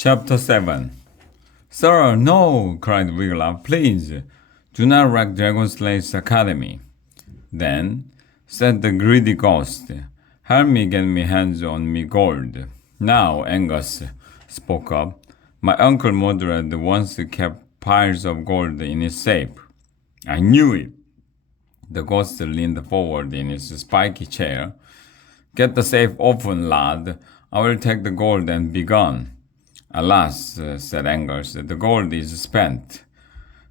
Chapter 7. Sir, no, cried Wiglaf. Please, do not wreck Dragon Slayer's academy. Then said the greedy ghost, help me get me hands on me gold. Now, Angus spoke up. My uncle Mordred once kept piles of gold in his safe. I knew it. The ghost leaned forward in his spiky chair. Get the safe open, lad. I will take the gold and be gone. Alas, said Angus, the gold is spent.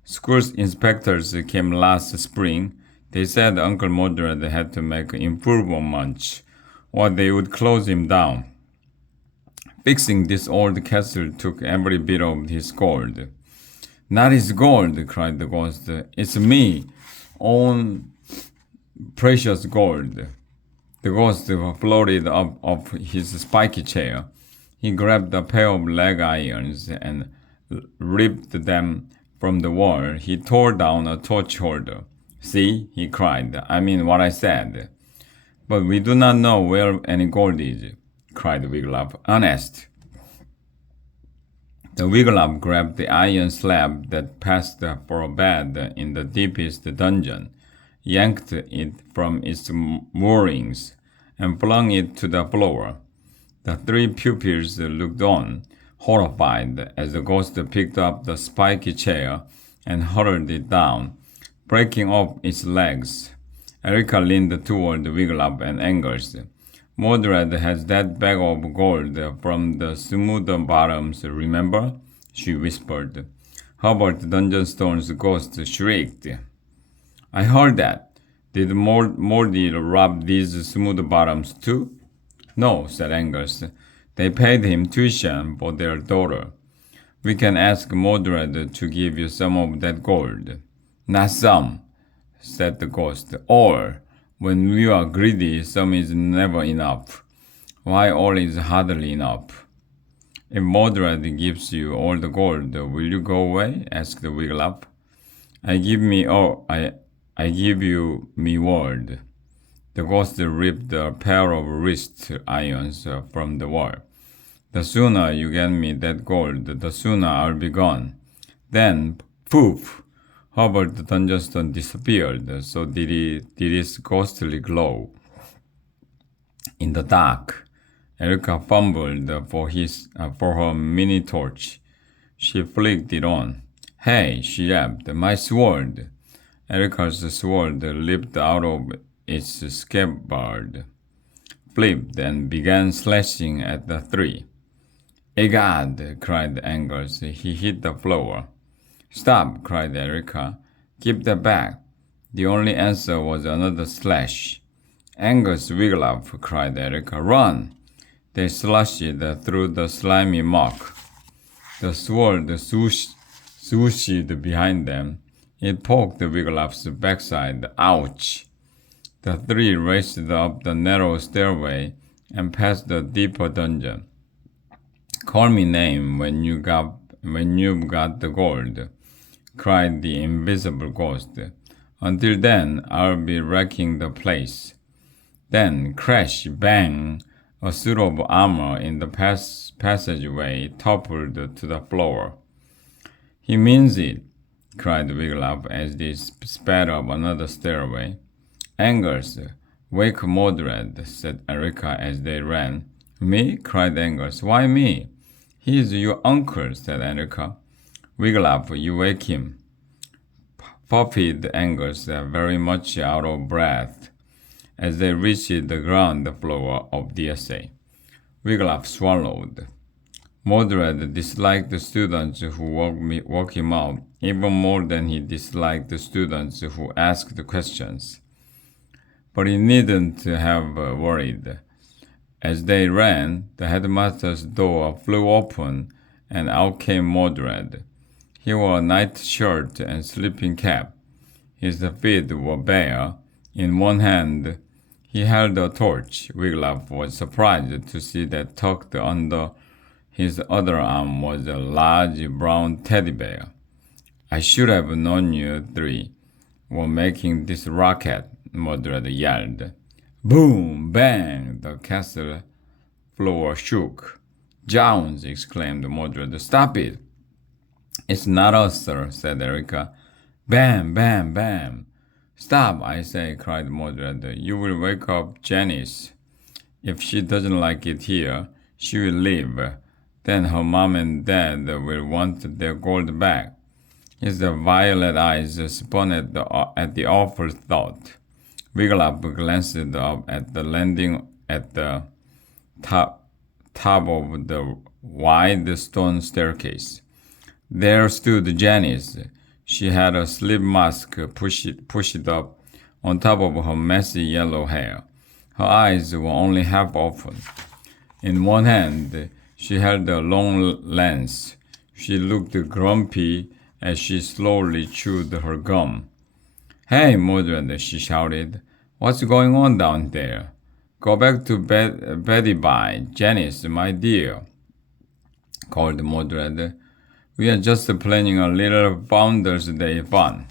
School inspectors came last spring. They said Uncle Mordred had to make improvements, or they would close him down. Fixing this old castle took every bit of his gold. Not his gold, cried the ghost. It's me, own precious gold. The ghost floated up off his spiky chair. He grabbed a pair of leg irons and ripped them from the wall. He tore down a torch holder. See, he cried, I mean what I said. But we do not know where any gold is, cried Wiglaf. Honest. The Wiglaf grabbed the iron slab that passed for a bed in the deepest dungeon, yanked it from its moorings, and flung it to the floor. The three pupils looked on, horrified, as the ghost picked up the spiky chair and hurled it down, breaking off its legs. Erica leaned toward Wiglaf and Angus. Mordred has that bag of gold from the smooth bottoms, remember? She whispered. Hubert Dungeonstone's ghost shrieked. I heard that. Did Mordy rob these smooth bottoms too? No, said Angus. They paid him tuition for their daughter. We can ask Mordred to give you some of that gold. Not some, said the ghost. All. When we are greedy, some is never enough. Why all is hardly enough? If Mordred gives you all the gold, will you go away? Asked Wiglaf. I give you me word. The ghost ripped a pair of wrist irons from the wall. The sooner you get me that gold, the sooner I'll be gone. Then, poof! Hubert Dungeonstone disappeared, so did his ghostly glow. In the dark, Erica fumbled for her mini torch. She flicked it on. Hey, she yelled, my sword! Erica's sword leaped out of its scabbard, flipped, and began slashing at the three. Egad, cried Angus. He hit the floor. Stop, cried Erica. Keep that back. The only answer was another slash. Angus, Wiglaf, cried Erica. Run! They slashed through the slimy muck. The sword swooshed behind them. It poked Wiglaf's backside. Ouch! The three raced up the narrow stairway and past the deeper dungeon. Call me name when you've got the gold, cried the invisible ghost. Until then, I'll be wrecking the place. Then, crash, bang, a suit of armor in the passageway toppled to the floor. He means it, cried Wiglaf as they sped up another stairway. Angus, wake Mordred, said Erica as they ran. Me? cried Angus. Why me? He is your uncle, said Erica. Wiglaf, you wake him. Puffed Angus, very much out of breath, as they reached the ground floor of the essay. Wiglaf swallowed. Mordred disliked the students who woke him up even more than he disliked the students who asked questions. But he needn't have worried. As they ran, the headmaster's door flew open, and out came Mordred. He wore a nightshirt and sleeping cap. His feet were bare. In one hand, he held a torch. Wiglaf was surprised to see that tucked under his other arm was a large brown teddy bear. I should have known you three were making this racket, Mordred yelled. Boom! Bang! The castle floor shook. Jones, exclaimed Mordred. Stop it. It's not us, sir, said Erica. Bam, bam, bam. Stop, I say, cried Mordred. You will wake up Janice. If she doesn't like it here, she will leave. Then her mom and dad will want their gold back. His violet eyes spun at the awful thought. Wiglaf glanced up at the landing at the top of the wide stone staircase. There stood Janice. She had a sleeve mask pushed up on top of her messy yellow hair. Her eyes were only half open. In one hand, she held a long lance. She looked grumpy as she slowly chewed her gum. Hey, Mordred, she shouted. What's going on down there? Go back to bed, Betty Bye. Janice, my dear, called Mordred. We are just planning a little Founders' Day fun.